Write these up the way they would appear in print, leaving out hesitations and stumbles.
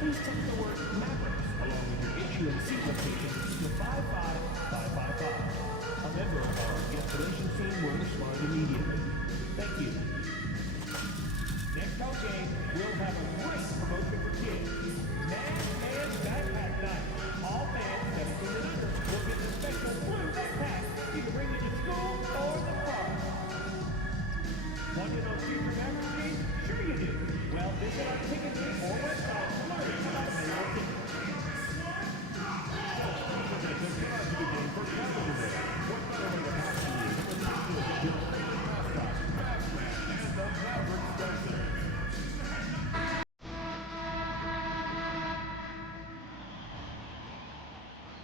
please text the word Mavericks along with your issue and seat location to 55555. A member of our guest relations team will respond immediately. Thank you. Next home game, we'll have a great promotion for kids. Man Backpack Night. All fans 17 and under will get the special blue backpack you can bring to school or the park. Want to know future Mavericks games? Sure you do. Well, visit our ticket team or website to learn about available tickets.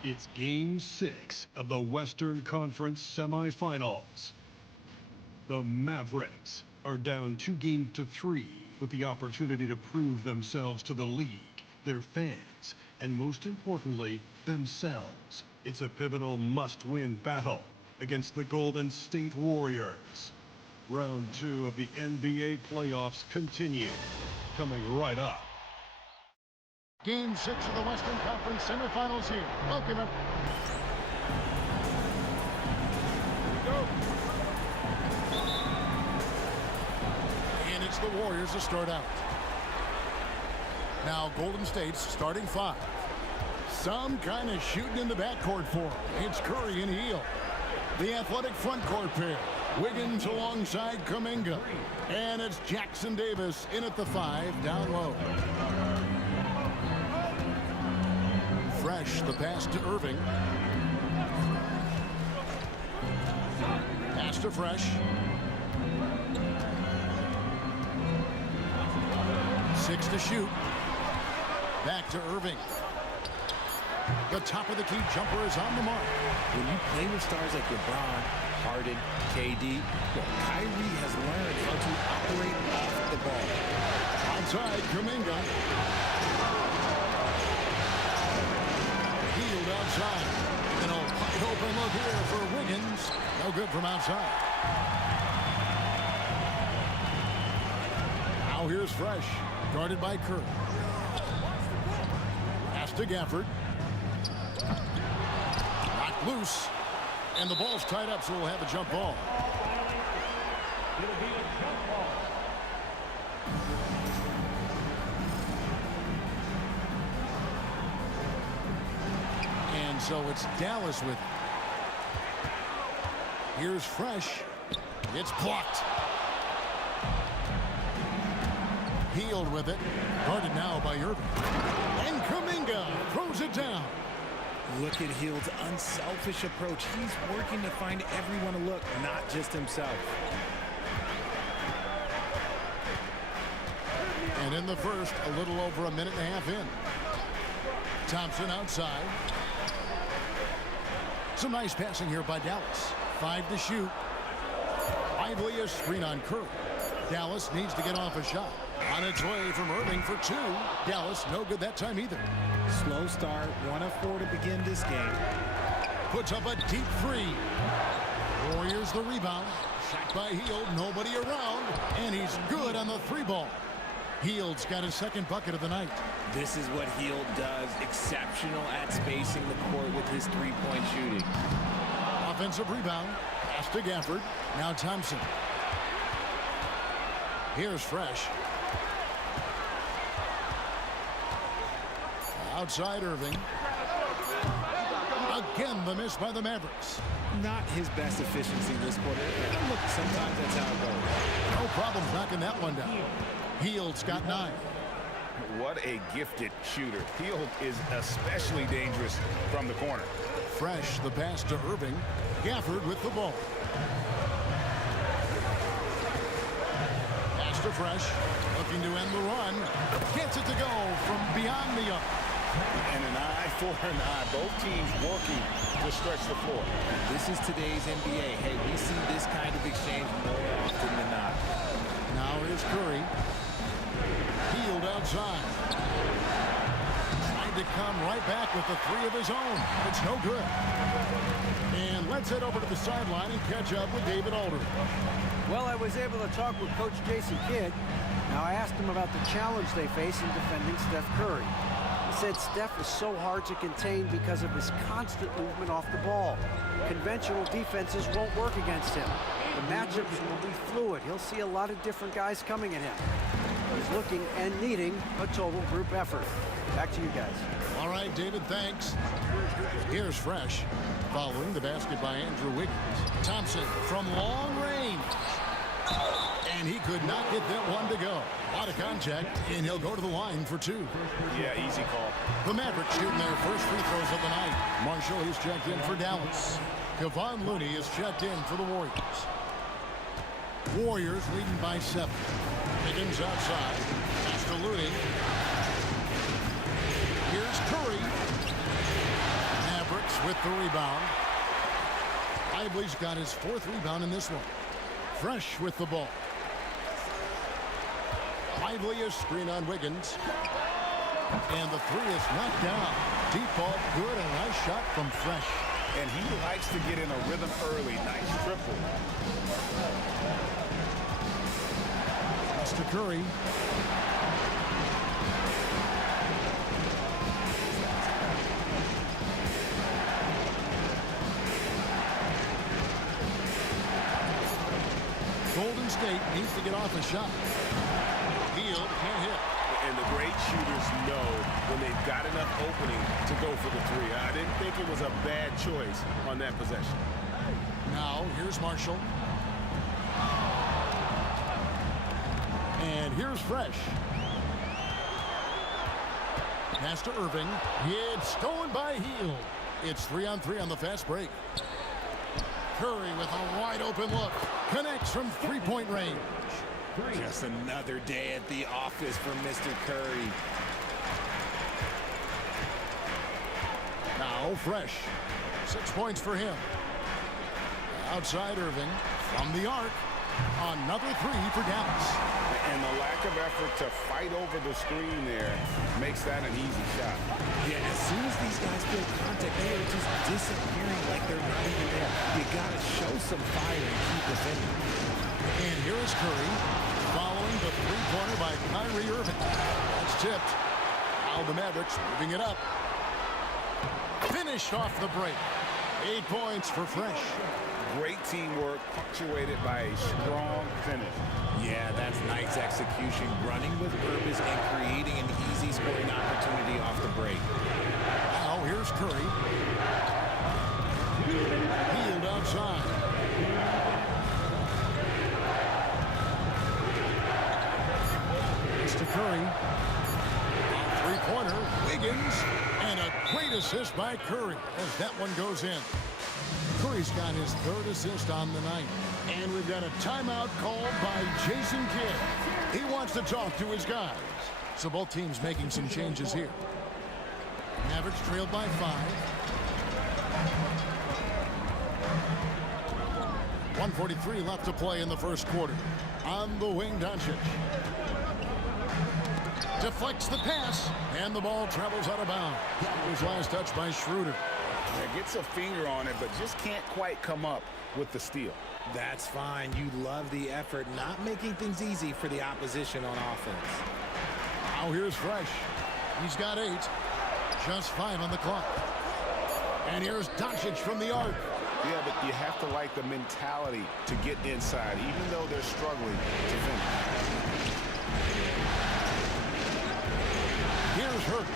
It's Game 6 of the Western Conference semifinals. The Mavericks are down 2-3 with the opportunity to prove themselves to the league, their fans, and most importantly, themselves. It's a pivotal must-win battle against the Golden State Warriors. Round 2 of the NBA playoffs continue, coming right up. Game 6 of the Western Conference semifinals here. Welcome up. Here we go. And it's the Warriors to start out. Now Golden State's starting five. Some kind of shooting in the backcourt for him. It's Curry and Hield. The athletic front court pair. Wiggins alongside Kuminga. And it's Jackson Davis in at the 5 down low. Fresh, the pass to Irving. Pass to Fresh. 6 to shoot. Back to Irving. The top of the key jumper is on the mark. When you play with stars like LeBron, Harden, KD, Kyrie has learned how to operate off the ball. Outside, Kuminga. Hield outside. And a wide open look here for Wiggins. No good from outside. Now here's Fresh. Guarded by Curry. Pass to Gafford. Knocked loose. And the ball's tied up, so we'll have a jump ball. It'll be a jump ball. And so it's Dallas with it. Here's Fresh. It's blocked. Hield with it. Guarded now by Irving. And Kuminga throws it down. Look at Hield's unselfish approach. He's working to find everyone to look, not just himself. And in the first, a little over a minute and a half in. Thompson outside. Some nice passing here by Dallas. 5 to shoot. Lively a screen on Curry. Dallas needs to get off a shot. On its way from Irving for 2. Dallas no good that time either. Slow start, 1 of 4 to begin this game. Puts up a deep 3. Warriors the rebound. Shot by Hield, nobody around. And he's good on the 3 ball. Hield's got his second bucket of the night. This is what Hield does. Exceptional at spacing the court with his three-point shooting. Offensive rebound. Pass to Gafford. Now Thompson. Here's Fresh. Outside Irving. Again, the miss by the Mavericks. Not his best efficiency this quarter. Look, sometimes that's how it goes. No problem knocking that one down. Hield's got 9. What a gifted shooter. Hield is especially dangerous from the corner. Fresh, the pass to Irving. Gafford with the ball. Pass to Fresh. Looking to end the run. Gets it to go from beyond the arc. And an eye for an eye. Both teams working to stretch the floor. This is today's NBA. Hey, we see this kind of exchange more often than not. Now here's Curry. Hield outside. Trying to come right back with the 3 of his own. It's no good. And let's head over to the sideline and catch up with David Aldridge. Well, I was able to talk with Coach Jason Kidd. Now, I asked him about the challenge they face in defending Steph Curry. He said Steph is so hard to contain because of his constant movement off the ball. Conventional defenses won't work against him. The matchups will be fluid. He'll see a lot of different guys coming at him. He's looking and needing a total group effort. Back to you guys. All right, David, thanks. Here's Fresh, following the basket by Andrew Wiggins. Thompson from long range. And he could not get that one to go. Out of contact, and he'll go to the line for two. Yeah, easy call. The Mavericks shooting their first free throws of the night. Marshall is checked in for Dallas. Kevon Looney is checked in for the Warriors. Warriors leading by 7. Higgins outside. Pass to Looney. Here's Curry. Mavericks with the rebound. Lively's got his 4th rebound in this one. Fresh with the ball. Lively is screen on Wiggins. And the 3 is knocked down. Deep ball, good, and nice shot from Fresh. And he likes to get in a rhythm early. Nice triple. Pass to Curry. Golden State needs to get off a shot. Hield can't hit. And the great shooters know when they've got enough opening to go for the 3. I didn't think it was a bad choice on that possession. Now, here's Marshall. And here's Fresh. Pass to Irving. It's stolen by Hield. It's 3-on-3 on the fast break. Curry with a wide open look. Connects from 3-point range. Just another day at the office for Mr. Curry. Now Fresh. 6 points for him. Outside Irving. From the arc. Another 3 for Dallas. And the lack of effort to fight over the screen there makes that an easy shot. Yeah, as soon as these guys feel contact, they are just disappearing like they're not even there. You got to show some fire and keep defending. And here is Curry, following the 3-pointer by Kyrie Irving. That's tipped. Now the Mavericks moving it up. Finished off the break. 8 points for Fresh. Great teamwork, punctuated by a strong finish. Yeah, that's nice execution, running with purpose and creating an easy scoring opportunity off the break. Now here's Curry. Hield outside. It's to Curry. Three-pointer, Wiggins, and a great assist by Curry as that one goes in. Curry's got his 3rd assist on the night. And we've got a timeout called by Jason Kidd. He wants to talk to his guys. So both teams making some changes here. Mavericks trailed by 5. 1:43 left to play in the first quarter. On the wing, Doncic. Deflects the pass, and the ball travels out of bounds. His last touch by Schroeder. Yeah, gets a finger on it, but just can't quite come up with the steal. That's fine. You love the effort, not making things easy for the opposition on offense. Now here's Fresh. He's got 8. Just 5 on the clock. And here's Doncic from the arc. Yeah, but you have to like the mentality to get inside, even though they're struggling to finish. Here's Hurt.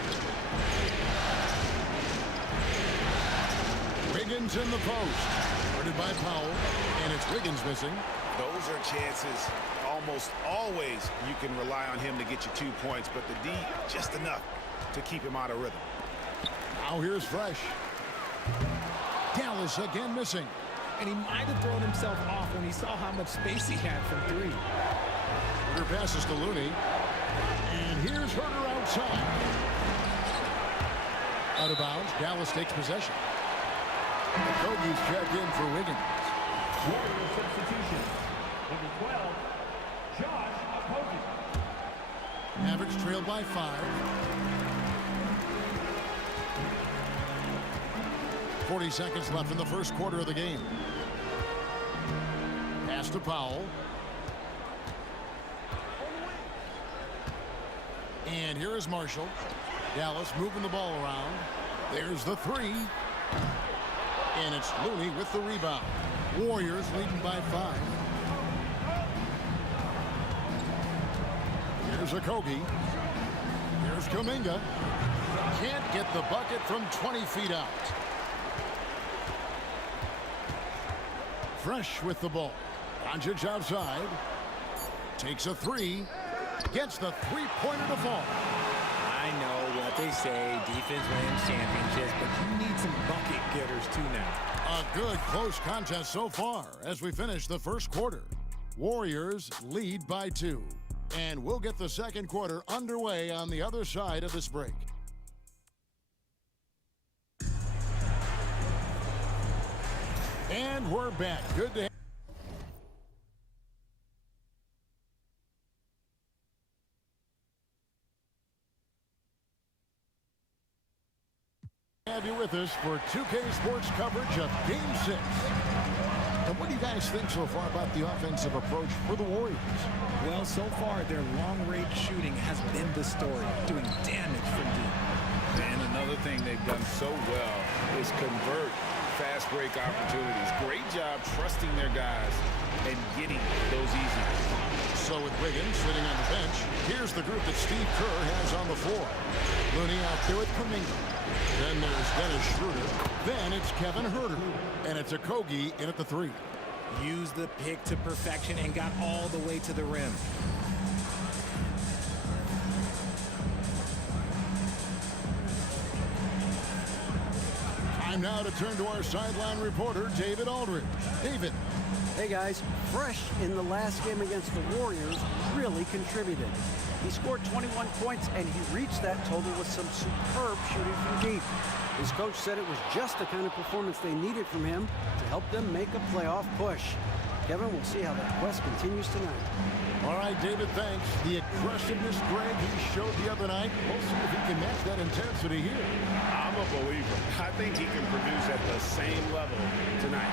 Wiggins in the post. Guarded by Powell. And it's Wiggins missing. Those are chances. Almost always you can rely on him to get you 2 points, but the D, just enough to keep him out of rhythm. Now here's Fresh. Dallas again missing. And he might have thrown himself off when he saw how much space he had from 3. Herter passes to Looney. And here's Herter outside. Out of bounds. Dallas takes possession. Kogi's checked in for Wiggins. Warrior substitution. Number 12, Josh Okogie. Mavericks trailed by 5. 40 seconds left in the first quarter of the game. Pass to Powell. And here is Marshall. Dallas moving the ball around. There's the three. And it's Looney with the rebound. Warriors leading by 5. Here's Okogie. Here's Kuminga. Can't get the bucket from 20 feet out. Fresh with the ball. Doncic outside. Takes a three. Gets the three-pointer to fall. I know what they say, defense wins championships, but you need some bucket getters too now. A good close contest so far as we finish the first quarter. Warriors lead by 2. And we'll get the second quarter underway on the other side of this break. And we're back. Good to have you with us for 2K Sports coverage of Game 6. And what do you guys think so far about the offensive approach for the Warriors? Well, so far, their long-range shooting has been the story, doing damage from deep. And another thing they've done so well is convert fast break opportunities. Great job trusting their guys and getting those easy. So with Wiggins sitting on the bench, here's the group that Steve Kerr has on the floor. Looney out there with Kuminga. Then there's Dennis Schroeder. Then it's Kevin Huerter. And it's Okogie in at the 3. Used the pick to perfection and got all the way to the rim. Time now to turn to our sideline reporter, David Aldridge. David. Hey guys, Fresh in the last game against the Warriors really contributed. He scored 21 points and he reached that total with some superb shooting from deep. His coach said it was just the kind of performance they needed from him to help them make a playoff push. Kevin, we'll see how that quest continues tonight. All right, David, thanks. The aggressiveness, Greg, he showed the other night. We'll see if he can match that intensity here. I'm a believer. I think he can produce at the same level tonight.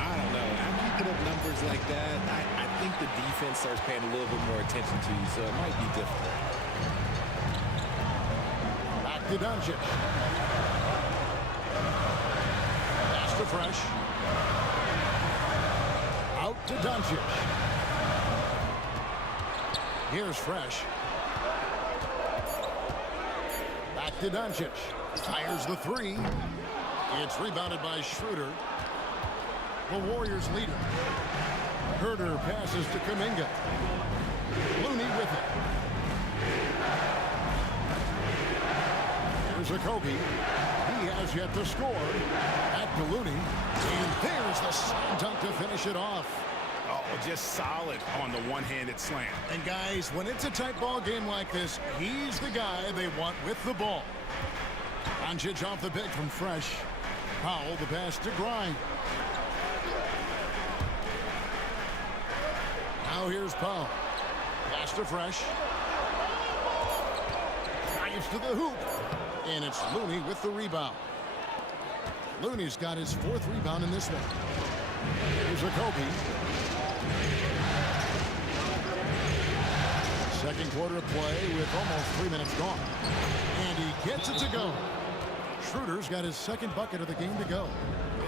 I don't know. After you put up numbers like that, I think the defense starts paying a little bit more attention to you, so it might be difficult. Back to Doncic. Pass to Fresh. Out to Doncic. Here's Fresh. Back to Doncic. Fires the three. It's rebounded by Schroeder. The Warriors leader. Huerter passes to Kuminga. Looney with it. Here's Okogie. He has yet to score. Back to Looney. And there's the slam dunk to finish it off. Oh, just solid on the one-handed slam. And guys, when it's a tight ball game like this, he's the guy they want with the ball. Doncic off the pick from Fresh. Powell the pass to Grimes. Now here's Powell. Pass to Fresh. Drives to the hoop. And it's Looney with the rebound. Looney's got his 4th rebound in this one. Here's Okogie. Second quarter of play with almost 3 minutes gone. And he gets it to go. Schroeder's got his 2nd bucket of the game to go.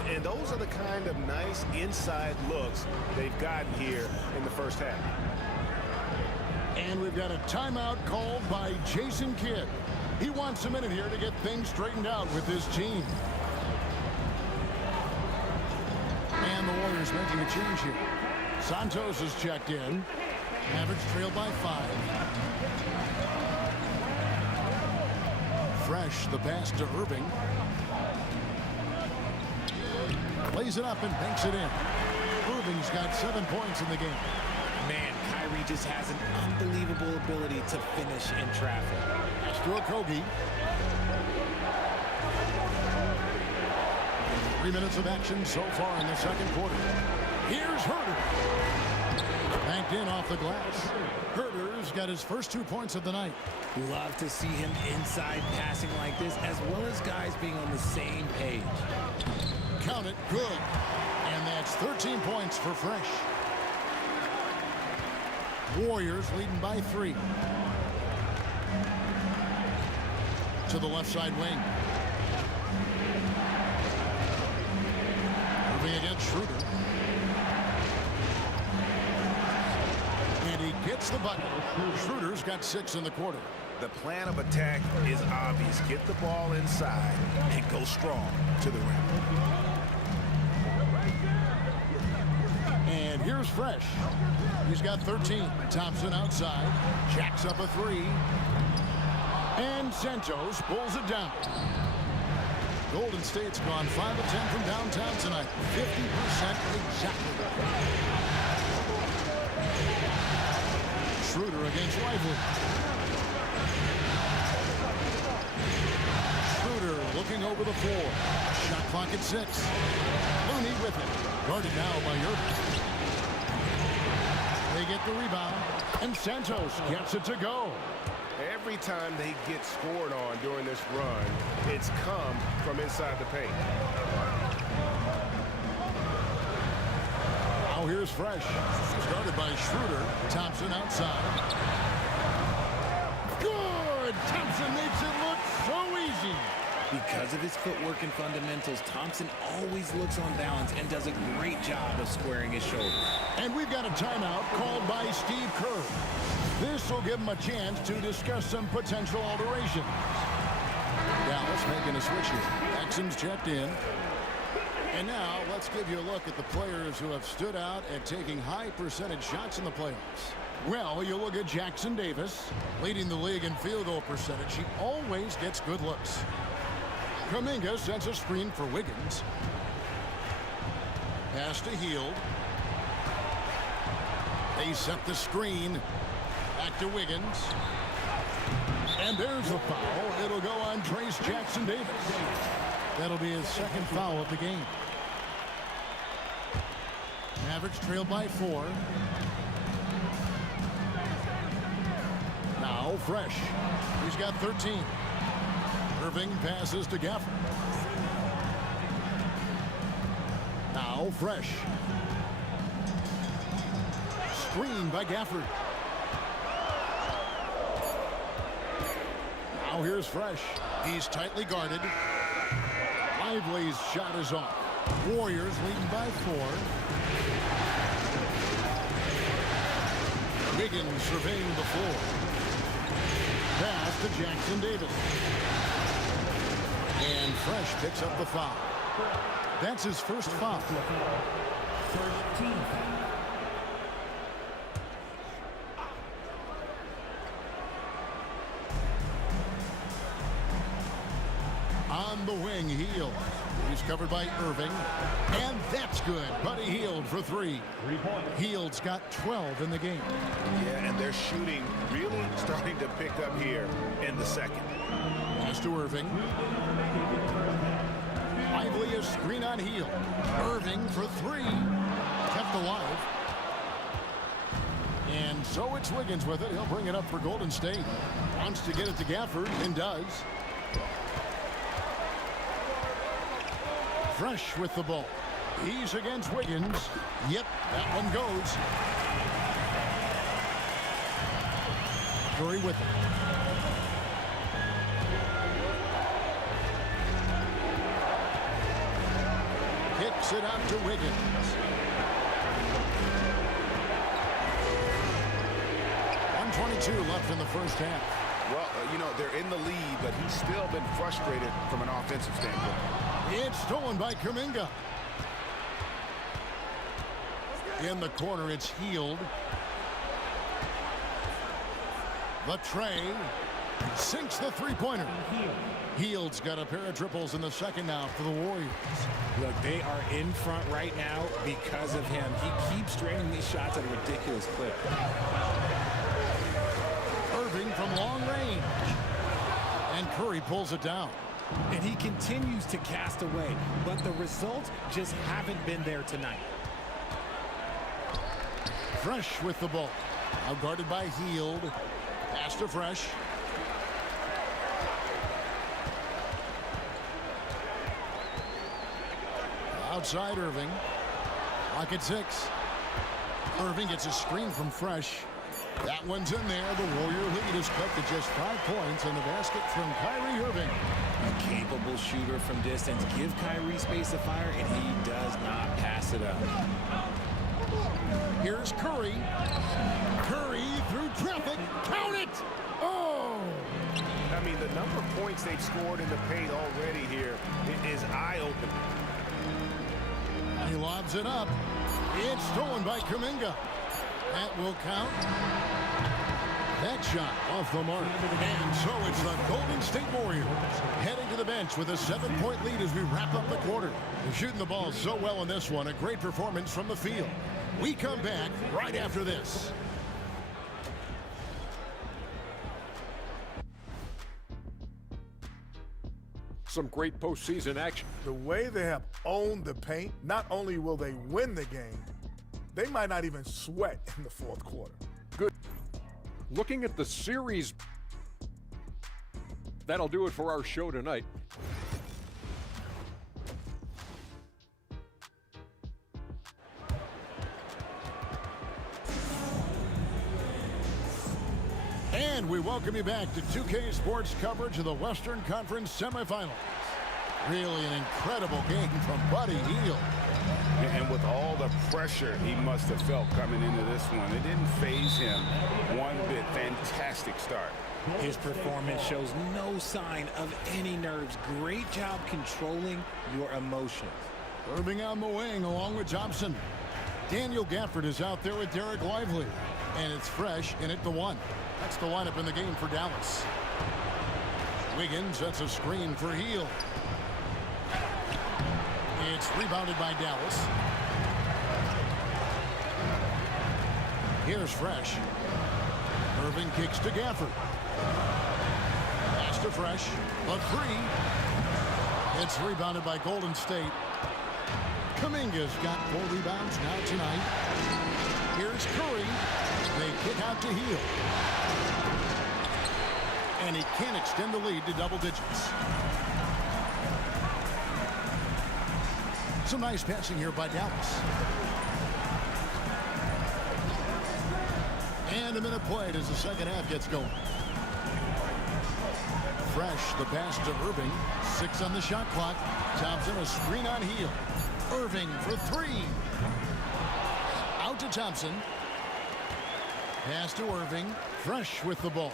And those are the kind of nice inside looks they've gotten here in the first half. And we've got a timeout called by Jason Kidd. He wants a minute here to get things straightened out with his team. And the Warriors making a change here. Santos is checked in. Mavericks trailed by 5. Fresh, the pass to Irving. Lays it up and banks it in. Irving's got 7 points in the game. Man, Kyrie just has an unbelievable ability to finish in traffic. Pass to Okogie. 3 minutes of action so far in the second quarter. Here's Huerter. Banked in off the glass. Huerter's got his first 2 points of the night. Love to see him inside passing like this, as well as guys being on the same page. Count it, good. And that's 13 points for Fresh. Warriors leading by 3. to the left side wing. Moving against Schroeder. And he gets the bucket. Schroeder's got 6 in the quarter. The plan of attack is obvious. Get the ball inside and go strong to the rim. And here's Fresh. He's got 13. Thompson outside. Jacks up a 3. And Santos pulls it down. Golden State's gone 5 of 10 from downtown tonight. 50% exactly. Schroeder against Lively. Schroeder looking over the floor. Shot clock at 6. Looney with it. Guarded now by Irving. They get the rebound. And Santos gets it to go. Every time they get scored on during this run, it's come from inside the paint. Now here's Fresh. Started by Schroeder. Thompson outside. Good! Thompson makes it look so easy. Because of his footwork and fundamentals, Thompson always looks on balance and does a great job of squaring his shoulders. And we've got a timeout called by Steve Kerr. This will give him a chance to discuss some potential alterations. Dallas making a switch here. Exum's checked in. And now let's give you a look at the players who have stood out at taking high percentage shots in the playoffs. Well, you look at Jackson Davis, leading the league in field goal percentage. He always gets good looks. Kuminga sends a screen for Wiggins. Pass to Hield. They set the screen. Back to Wiggins. And there's a foul. It'll go on Trace Jackson Davis. That'll be his second foul of the game. Mavericks trailed by 4. Now Fresh. He's got 13. Irving passes to Gafford. Now Fresh. Screen by Gafford. Now here's Fresh. He's tightly guarded. Lively's shot is off. Warriors leading by 4. Wiggins surveying the floor. Pass to Jackson Davis. And Fresh picks up the foul. That's his first foul. 13. On the wing, Hield. He's covered by Irving. And that's good. Buddy Hield for 3. 3 points. Hield's got 12 in the game. Yeah, and their shooting really starting to pick up here in the second. Pass to Irving. Lively a screen on Hield. Irving for 3. Kept alive. And so it's Wiggins with it. He'll bring it up for Golden State. Wants to get it to Gafford and does. Fresh with the ball. He's against Wiggins. Yep, that one goes. Curry with it. Kicks it out to Wiggins. 1:22 left in the first half. Well, you know, they're in the lead, but he's still been frustrated from an offensive standpoint. It's stolen by Kuminga. In the corner, it's Hield. The tray sinks the three-pointer. Hield's got a pair of triples in the second now for the Warriors. Look, they are in front right now because of him. He keeps draining these shots at a ridiculous clip. Irving from long range. And Curry pulls it down. And he continues to cast away, but the results just haven't been there tonight. Fresh with the ball. Now guarded by Hield. Pass to Fresh. Outside Irving. Lock at 6. Irving gets a screen from Fresh. That one's in there. The Warrior lead is cut to just 5 points, and the basket from Kyrie Irving. A capable shooter from distance. Give Kyrie space to fire, and he does not pass it up. Here's Curry. Curry through traffic. Count it! Oh! I mean, the number of points they've scored in the paint already here is eye-opening. He lobs it up. It's stolen by Kuminga. That will count. That shot off the mark. And so it's the Golden State Warriors heading to the bench with a 7-point lead as we wrap up the quarter. They're shooting the ball so well in this one. A great performance from the field. We come back right after this. Some great postseason action. The way they have owned the paint, not only will they win the game, they might not even sweat in the fourth quarter. Good. Looking at the series, that'll do it for our show tonight. And we welcome you back to 2K Sports coverage of the Western Conference semifinals. Really an incredible game from Buddy Hield. And with all the pressure he must have felt coming into this one, it didn't faze him one bit. Fantastic start. His performance shows no sign of any nerves. Great job controlling your emotions. Irving on the wing along with Thompson. Daniel Gafford is out there with Derek Lively. And it's Fresh in at the 1. That's the lineup in the game for Dallas. Wiggins sets a screen for Hield. It's rebounded by Dallas. Here's Fresh. Irving kicks to Gafford. Pass to Fresh. A 3. It's rebounded by Golden State. Kuminga's got 4 rebounds now tonight. Here's Curry. They kick out to Hield. And he can't extend the lead to double digits. Some nice passing here by Dallas. And a minute played as the second half gets going. Fresh, the pass to Irving. 6 on the shot clock. Thompson, a screen on Hield. Irving for 3. Out to Thompson. Pass to Irving. Fresh with the ball.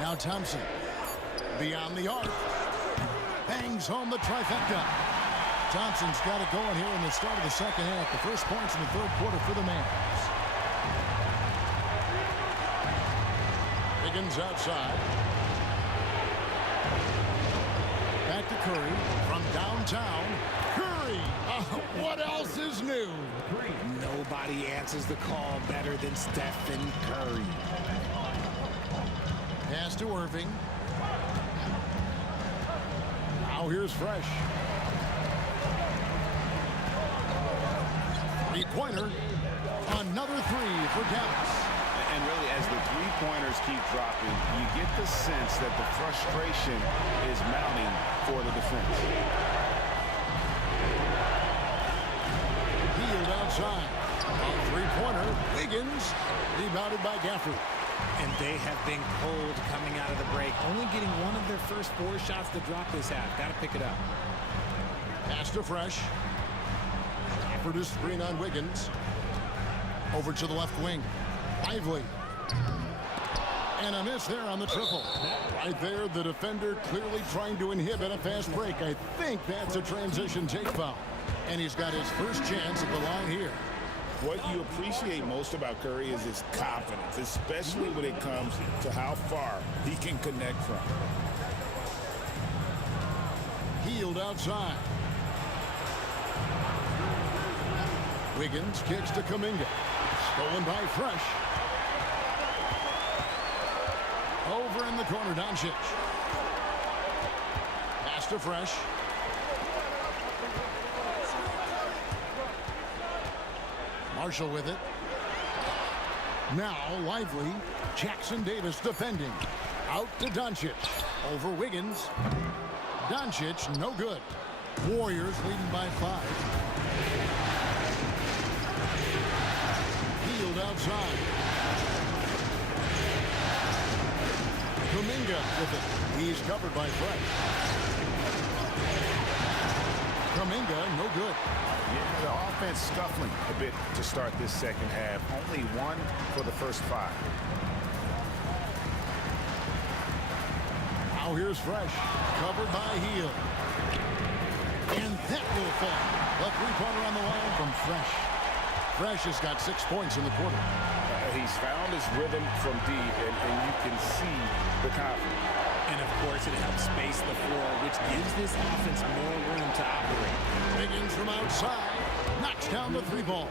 Now Thompson. Beyond the arc. Bangs home the trifecta. Thompson's got it going here in the start of the second half. The first points in the third quarter for the Mavs. Wiggins outside. Back to Curry from downtown. Curry! What else is new? Nobody answers the call better than Stephen Curry. Pass to Irving. Now here's Fresh. 3-pointer. Another 3 for Dallas. And really, as the three-pointers keep dropping, you get the sense that the frustration is mounting for the defense. Hield outside. A 3-pointer. Wiggins. Rebounded by Gafford. And they have been cold coming out of the break. Only getting one of their first 4 shots to drop this half. Got to pick it up. Pass to Fresh. Gafford is screen on Wiggins. Over to the left wing. Lively. And a miss there on the triple. Right there, the defender clearly trying to inhibit a fast break. I think that's a transition take foul. And he's got his first chance at the line here. What you appreciate most about Curry is his confidence, especially when it comes to how far he can connect from. Hield outside. Wiggins kicks to Kuminga. Stolen by Fresh. Over in the corner, Doncic. Pass to Fresh. Marshall with it. Now Lively. Jackson Davis defending. Out to Doncic. Over Wiggins. Doncic, no good. Warriors leading by 5. outside. Kuminga with it. He's covered by Fresh. Kuminga, no good. Yeah, the offense scuffling a bit to start this second half. Only one for the first 5. Now here's Fresh, covered by Heel. And that will fall. A three-pointer on the line from Fresh. Fresh has got 6 points in the quarter. He's found his rhythm from deep, and you can see the confidence. And, of course, it helps space the floor, which gives this offense more room to operate. Wiggins from outside knocks down the 3-ball.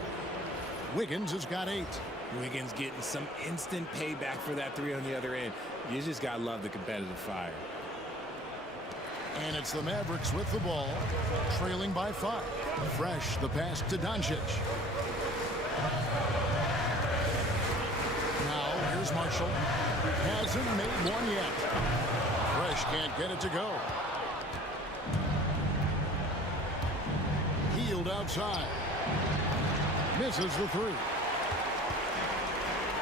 Wiggins has got 8. Wiggins getting some instant payback for that 3 on the other end. You just got to love the competitive fire. And it's the Mavericks with the ball, trailing by 5. Fresh, the pass to Doncic. Now, here's Marshall. Hasn't made one yet. Fresh can't get it to go. Healed outside. Misses the 3.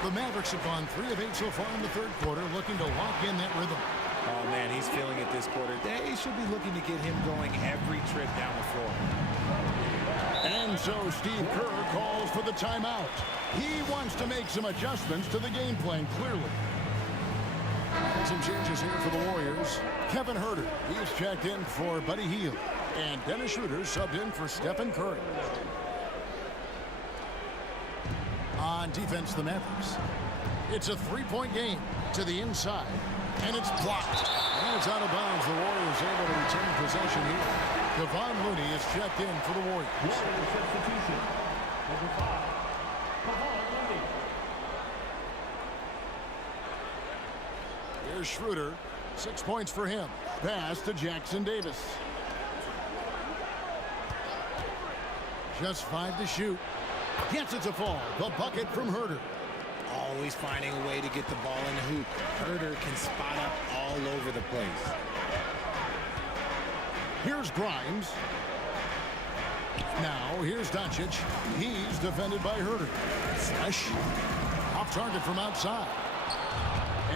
The Mavericks have gone 3 of 8 so far in the third quarter, looking to lock in that rhythm. Oh, man, he's feeling it this quarter. They should be looking to get him going every trip down the floor. And so Steve Kerr calls for the timeout. He wants to make some adjustments to the game plan, clearly. Some changes here for the Warriors. Kevin Huerter, he's checked in for Buddy Hield. And Dennis Schroeder subbed in for Stephen Curry. On defense, the Mavericks. It's a 3-point game to the inside. And it's blocked. And it's out of bounds. The Warriors able to retain possession here. Kevon Looney is checked in for the Warriors. Warrior substitution. Number 5, Kevon Looney. Here's Schroeder. 6 points for him. Pass to Jackson Davis. Just 5 to shoot. Gets it to fall. The bucket from Huerter. Always finding a way to get the ball in the hoop. Huerter can spot up all over the place. Here's Grimes. Now, here's Doncic. He's defended by Huerter. Slash. Off target from outside.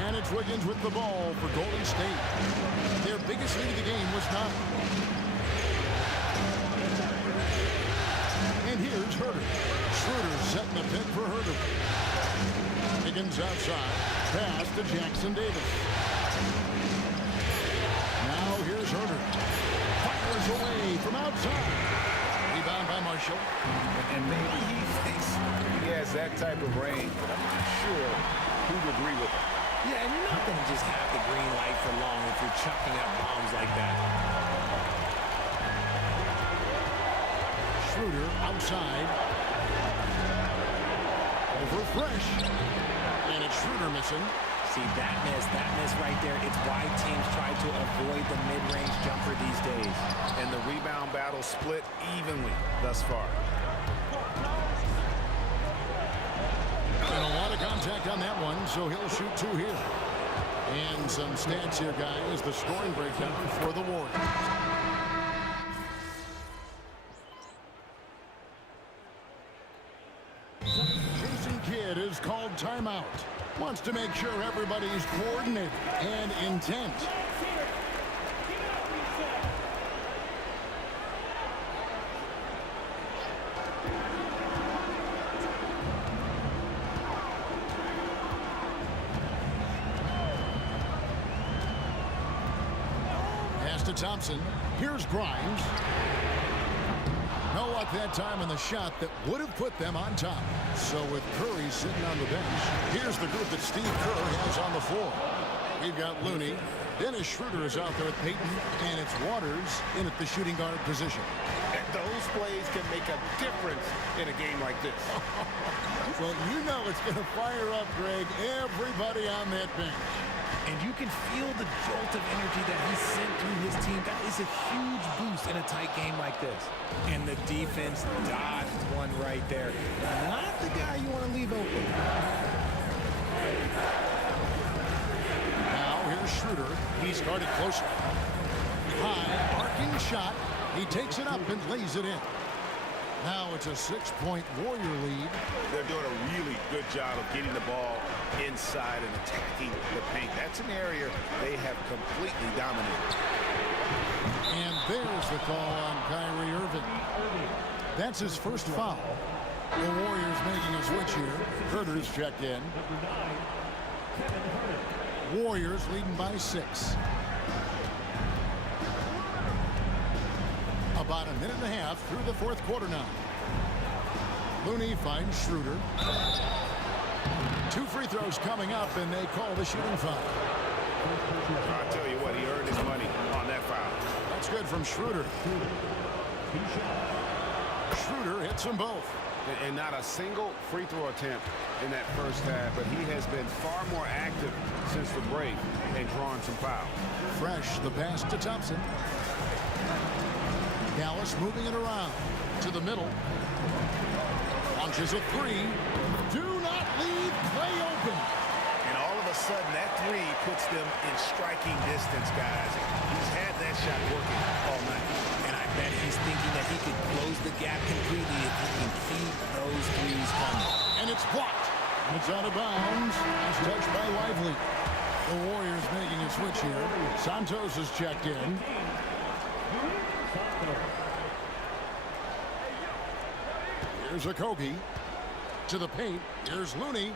And it's Wiggins with the ball for Golden State. Their biggest lead of the game was 9. And here's Huerter. Schroeder setting a pick for Huerter. Wiggins outside. Pass to Jackson Davis. Now here's Huerter. Fires away from outside. Rebound by Marshall. And maybe he thinks he has that type of range, but I'm not sure who'd agree with him. Yeah, and you're not going to just have the green light for long if you're chucking up bombs like that. Schroeder outside. Over Fresh. And it's Schroeder missing. See, that miss right there. It's why teams try to avoid the mid-range jumper these days. And the rebound battle split evenly thus far. And a lot of contact on that one, so he'll shoot 2 here. And some stats here, guys. The scoring breakdown for the Warriors. Jason Kidd is called timeout. Wants to make sure everybody's coordinated and intent. Pass to Thompson. Here's Grimes. No luck that time on the shot that would have put them on top. So with Curry sitting on the bench, here's the group that Steve Kerr has on the floor. We've got Looney. Dennis Schroeder is out there at Peyton, and it's Waters in at the shooting guard position. And those plays can make a difference in a game like this. Well, you know it's going to fire up, Greg, everybody on that bench. And you can feel the jolt of energy that he sent through his team. That is a huge boost in a tight game like this. And the defense dodged one right there. Not the guy you want to leave open. Now here's Schroeder. He's guarded closer. High, arcing shot. He takes it up and lays it in. Now it's a 6-point Warrior lead. They're doing a really good job of getting the ball inside and attacking the paint. That's an area they have completely dominated. And there's the call on Kyrie Irving. That's his first foul. The Warriors making a switch here. Herter's checked in. Warriors leading by 6. About a minute and a half through the fourth quarter now. Looney finds Schroeder. 2 free throws coming up, and they call the shooting foul. I'll tell you what, he earned his money on that foul. That's good from Schroeder. Schroeder hits them both. And not a single free throw attempt in that first half, but he has been far more active since the break and drawing some fouls. Fresh, the pass to Thompson. Dallas moving it around to the middle. Launches a 3. Do not leave Clay open. And all of a sudden, that 3 puts them in striking distance, guys. He's had that shot working all night. And I bet he's thinking that he could close the gap completely if he can keep those 3s coming. And it's blocked. It's out of bounds. It's touched by Lively. The Warriors making a switch here. Santos is checked in. Here's Okogie to the paint. Here's Looney.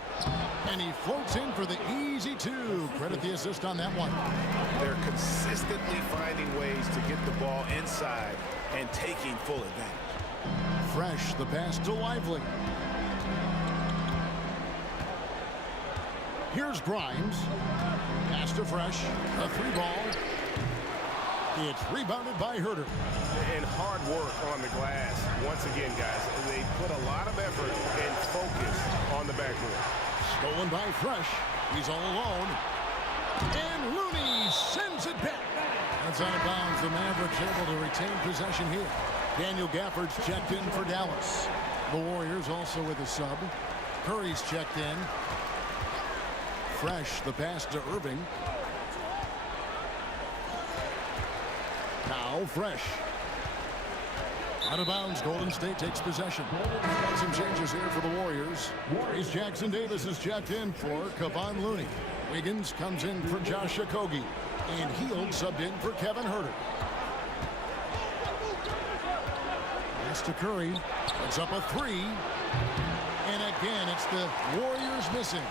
And he floats in for the easy 2. Credit the assist on that one. They're consistently finding ways to get the ball inside and taking full advantage. Fresh, the pass to Lively. Here's Grimes. Pass to Fresh. A 3-ball. It's rebounded by Herter. And hard work on the glass. Once again, guys, they put a lot of effort and focus on the backboard. Stolen by Fresh. He's all alone. And Looney sends it back. That's out of bounds. The Mavericks able to retain possession here. Daniel Gafford's checked in for Dallas. The Warriors also with a sub. Curry's checked in. Fresh, the pass to Irving. Now Fresh. Out of bounds, Golden State takes possession. Some changes here for the Warriors. Reese Jackson Davis is checked in for Kevon Looney. Wiggins comes in for Josh Okogie. And Hield subbed in for Kevin Herter. Pass to Curry. It's up a 3. And again, it's the Warriors missing.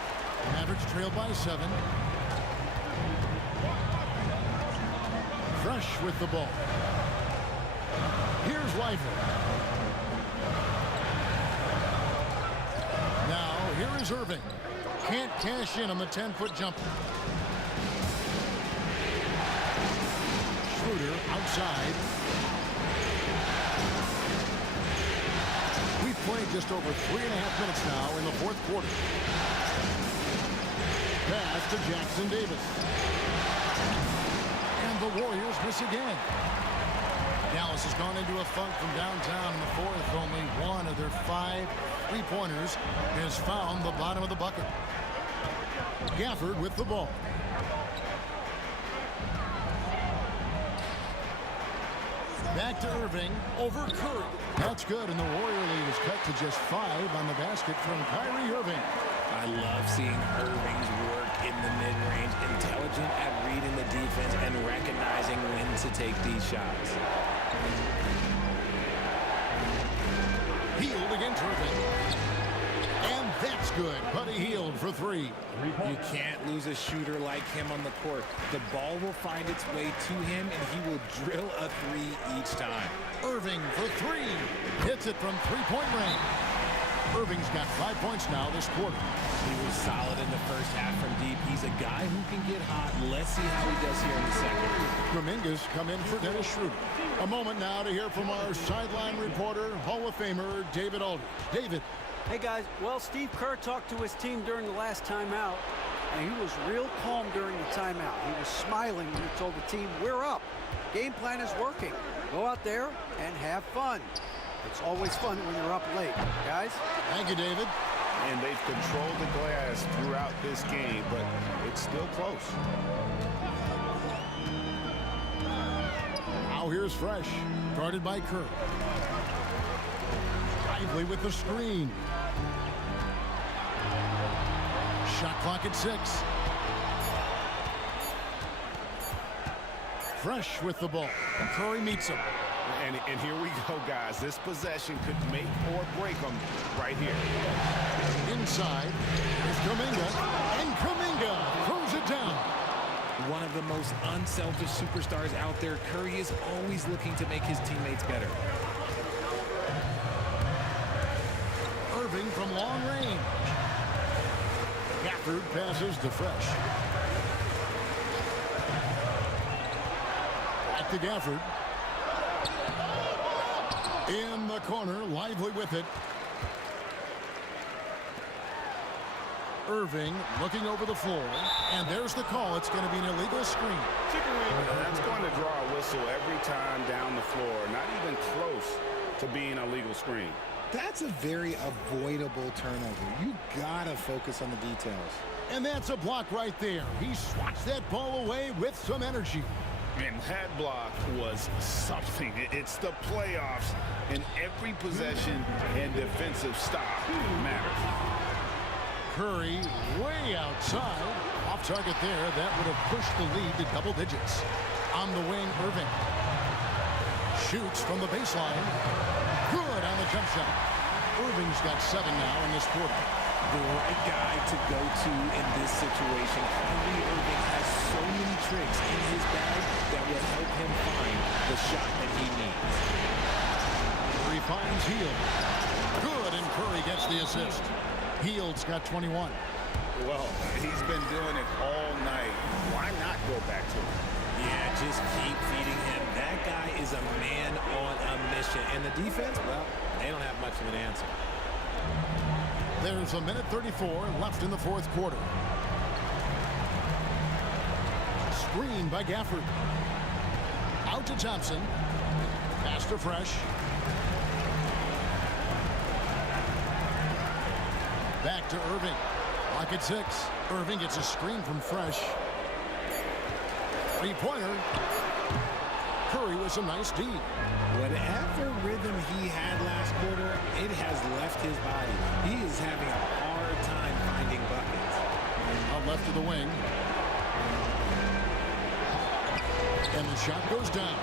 Mavericks trailed by 7. Fresh with the ball. Here's Lively. Now, here is Irving. Can't cash in on the 10-foot jumper. Schroeder outside. We've played just over 3.5 minutes now in the fourth quarter. Pass to Jackson Davis. And the Warriors miss again. Dallas has gone into a funk from downtown in the fourth. Only one of their 5 3-pointers has found the bottom of the bucket. Gafford with the ball. Back to Irving over Curry. That's good, and the Warrior lead is cut to just 5 on the basket from Kyrie Irving. I love seeing Irving's work in the mid-range, intelligent at reading the defense and recognizing when to take these shots. Hield against Irving. And that's good. Buddy Hield for 3. You can't lose a shooter like him on the court. The ball will find its way to him, and he will drill a 3 each time. Irving for 3. Hits it from 3-point range. Irving's got 5 points now this quarter. He was solid in the first half from deep. He's a guy who can get hot. Let's see how he does here in the second. Dominguez come in for Dennis Schroeder. A moment now to hear from our sideline reporter, Hall of Famer David Aldridge. David. Hey guys, well, Steve Kerr talked to his team during the last timeout, and he was real calm during the timeout. He was smiling when he told the team, we're up. Game plan is working. Go out there and have fun. It's always fun when you're up late, guys. Thank you, David. And they've controlled the glass throughout this game, but it's still close. Now here's Fresh, guarded by Kerr. Lively with the screen. Shot clock at 6. Fresh with the ball. Curry meets him. And here we go, guys. This possession could make or break them right here. Inside is Kuminga, and Kuminga throws it down. One of the most unselfish superstars out there, Curry is always looking to make his teammates better. Irving from long range. Gafford passes to Fresh. Back to Gafford. In the corner, Lively with it. Irving looking over the floor, and there's the call. It's going to be an illegal screen. That's going to draw a whistle every time down the floor. Not even close to being a legal screen. That's a very avoidable turnover. You gotta focus on the details. And that's a block right there. He swats that ball away with some energy. And that block was something. It's the playoffs, and every possession and defensive stop matters. Curry way outside. Off target there. That would have pushed the lead to double digits. On the wing, Irving. Shoots from the baseline. Good on the jump shot. Irving's got 7 now in this quarter. The right guy to go to in this situation. Kyrie Irving has so many tricks in his bag that will help him find the shot that he needs. Curry finds Hield. Good, and Curry gets the assist. Hield's got 21. Well, he's been doing it all night. Why not go back to him? Yeah, just keep feeding him. That guy is a man on a mission. And the defense, well, they don't have much of an answer. There's a minute 34 left in the fourth quarter. Screen by Gafford. Out to Thompson. Pass to Fresh. Back to Irving. Lock at 6. Irving gets a screen from Fresh. Three-pointer. Curry with some nice D. Whatever rhythm he had last quarter, it has left his body. He is having a hard time finding buckets. Out left of the wing. And the shot goes down.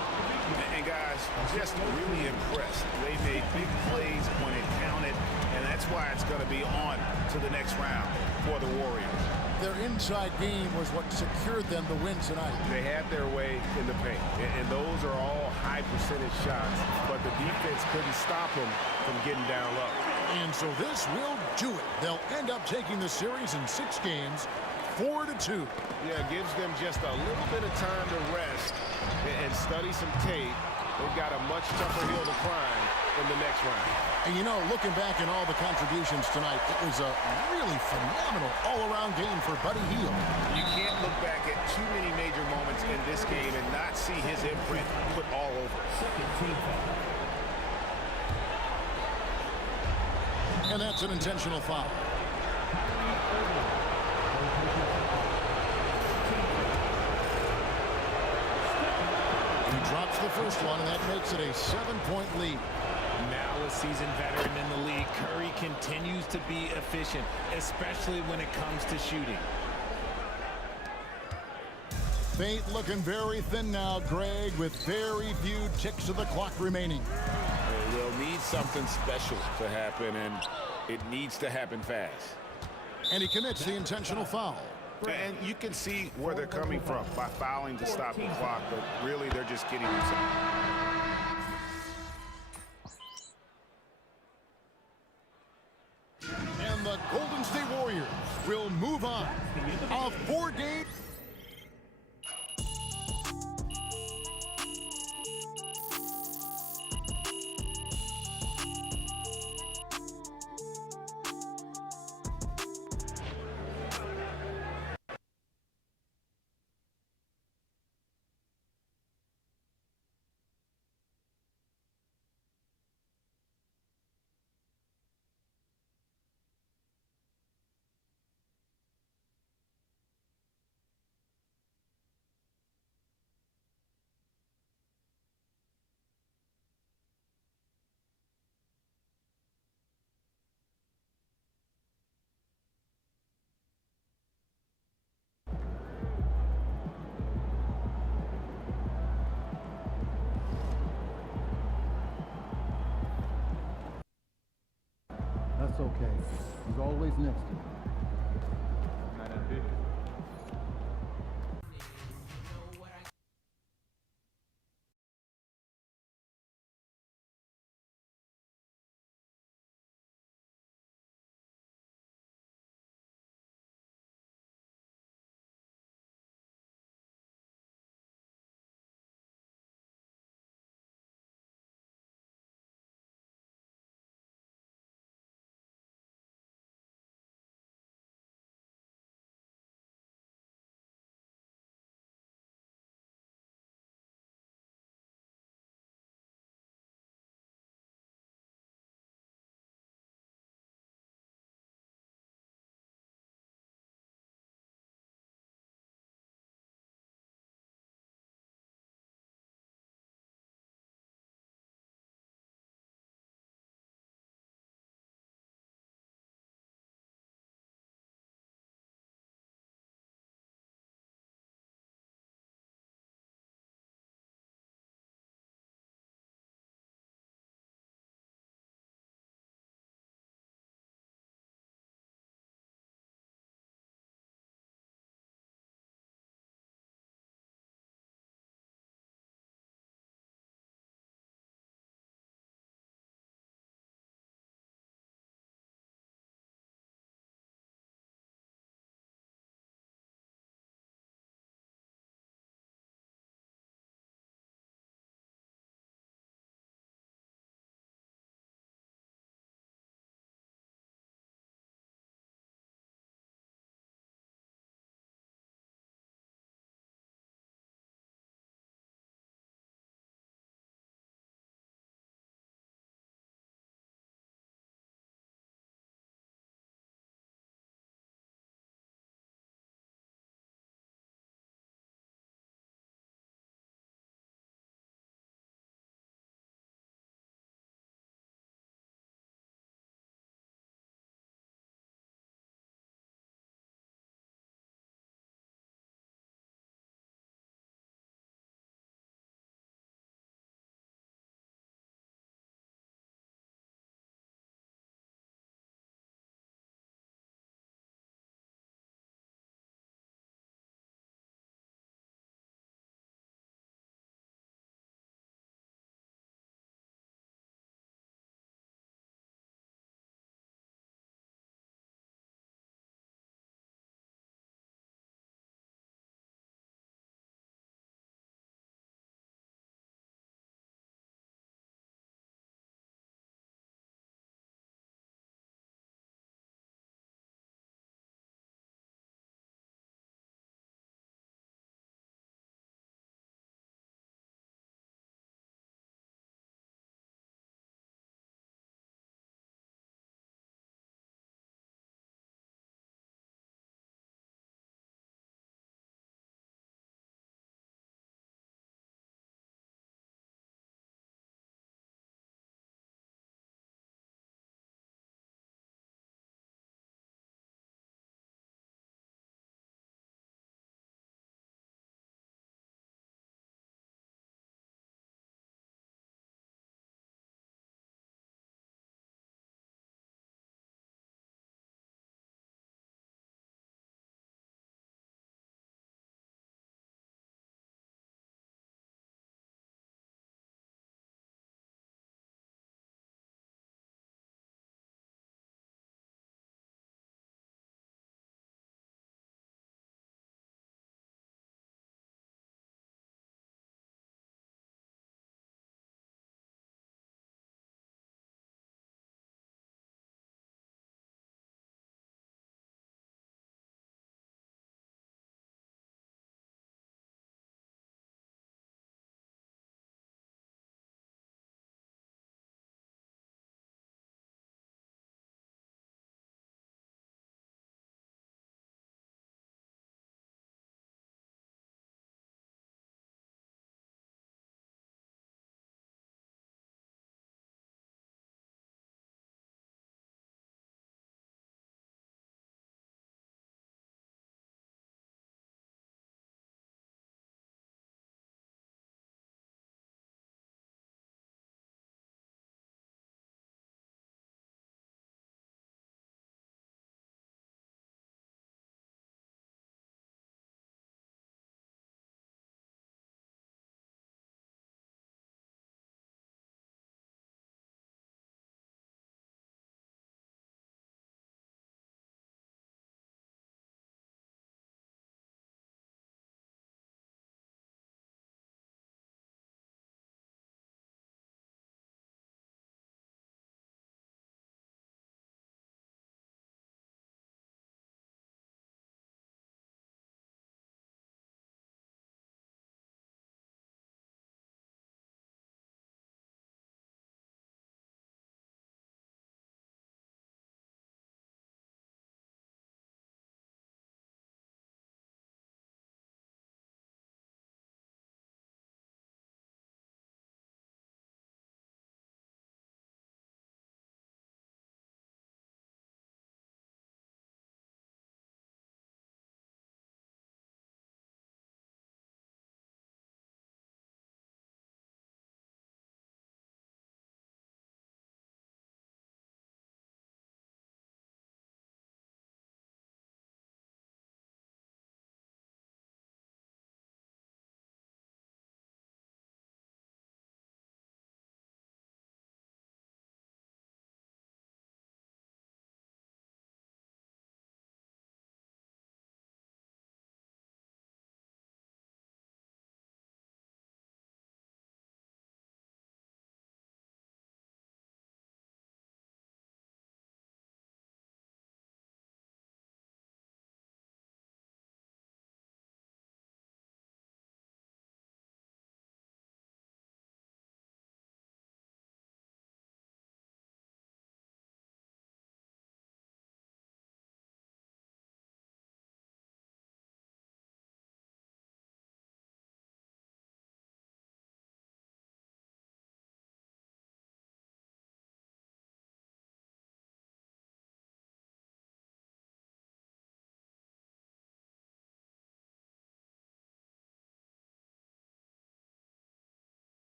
And guys, just really impressed. They made big plays when it counted, and that's why it's going to be on to the next round for the Warriors. Their inside game was what secured them to win tonight. They had their way in the paint, and those are all high percentage shots, but the defense couldn't stop them from getting down low. And so this will do it. They'll end up taking the series in 6 games, 4-2. Yeah, it gives them just a little bit of time to rest and study some tape. They've got a much tougher hill to climb in the next round. And you know, looking back at all the contributions tonight, it was a really phenomenal all-around game for Buddy Hield. You can't look back at too many major moments in this game and not see his imprint put all over it. Second team foul. And that's an intentional foul. He drops the first one, and that makes it a 7-point lead. Now a seasoned veteran in the league, Curry continues to be efficient, especially when it comes to shooting. Fate looking very thin now, Greg, with very few ticks of the clock remaining. They'll need something special to happen, and it needs to happen fast. And he commits the intentional foul. And you can see where they're coming from by fouling to stop the clock, but really they're just getting themselves. And the Golden State Warriors will move on. A 4-game That's okay. He's always next to you.